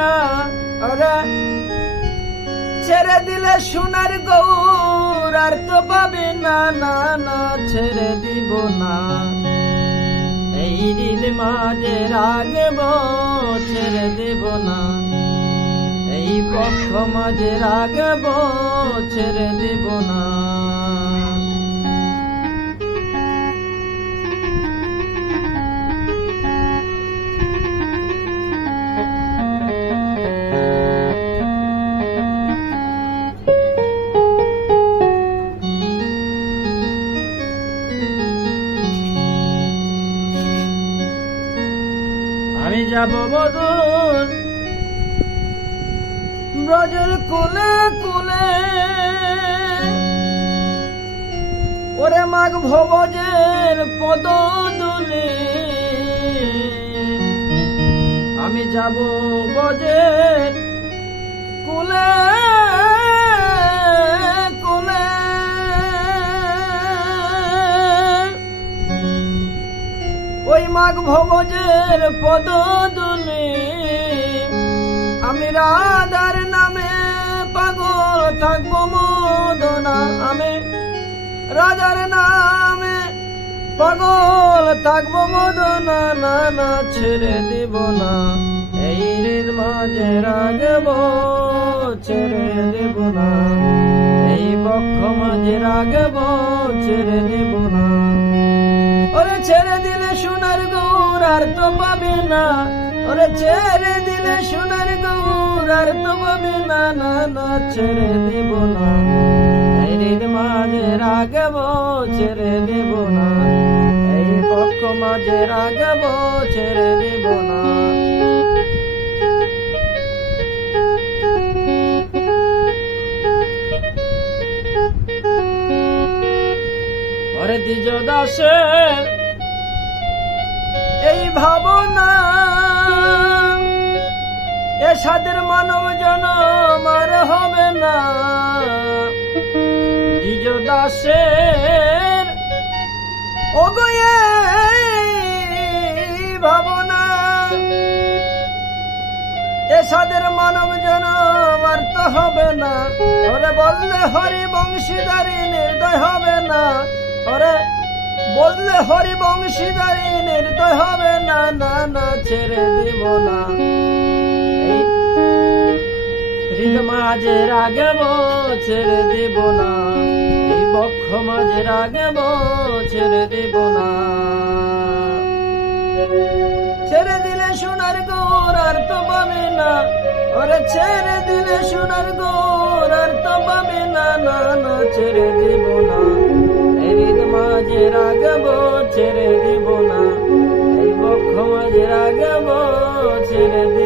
না, ওরে ছেড়ে দিলে সোনার গৌর আর তো পাবি না, না না ছেড়ে দিব না। এই হৃদ মাঝে রাখব ছেড়ে দেব না, এই পক্ষ মাঝে রাখব ছেড়ে দেব না। আমি যাব বদন ব্রজের কুলে কুলে, ওরে মাগ ভবজের পদদুলে। আমি যাব ব্রজের কুলে কুলে, ওই মাগ ভবজের পদদুলে। আমি রাধার নামে পাগল থাকবো মদনা, আমি রাজার নামে পাগল থাকবো মদনা, না না ছেড়ে দিব না। এই হৃদ মাঝে রাখব ছেড়ে দেব না, এই বক্ষ মাঝে রাখব ছেড়ে দেব না। ওরে ছেড়ে দিলে সোনার গৌর আর তো পাবি না, ওরে ছেড়ে দিলে সোনার গৌর আর তো পাবি না, না না ছেড়ে দেব না। এই হৃদ মাঝে রাখব ছেড়ে দেব না, এই পক্ষ মাঝে রাখব ছেড়ে দেব না। ওরে দ্বিজ দাসের এই ভাবনা, এ সাদের মানব জনম আর হবে না। দ্বিজ দাসের ওগয়ে ভাবনা, এ সাদের মানব জনম আর তো হবে না। ওরে বললে হরি বংশীদারি নির্দয় হবে না, ওরে বললে হরি বংশীদারি নির্দয় হবে না, না না ছেড়ে দিব না। হৃদ মাঝে রাখব ছেড়ে দিব না, এই বক্ষ মাঝে রাখব ছেড়ে দিব না। ছেড়ে দিলে সোনার গৌর আর তো পাবি না, ওরে ছেড়ে দিলে সোনার গৌর আর তো পাবি না, না না ছেড়ে দিব না। এই হৃদ মাঝে রাখব ছেড়ে দিব না, এই বক্ষ মাঝে রাখব ছেড়ে দিব না।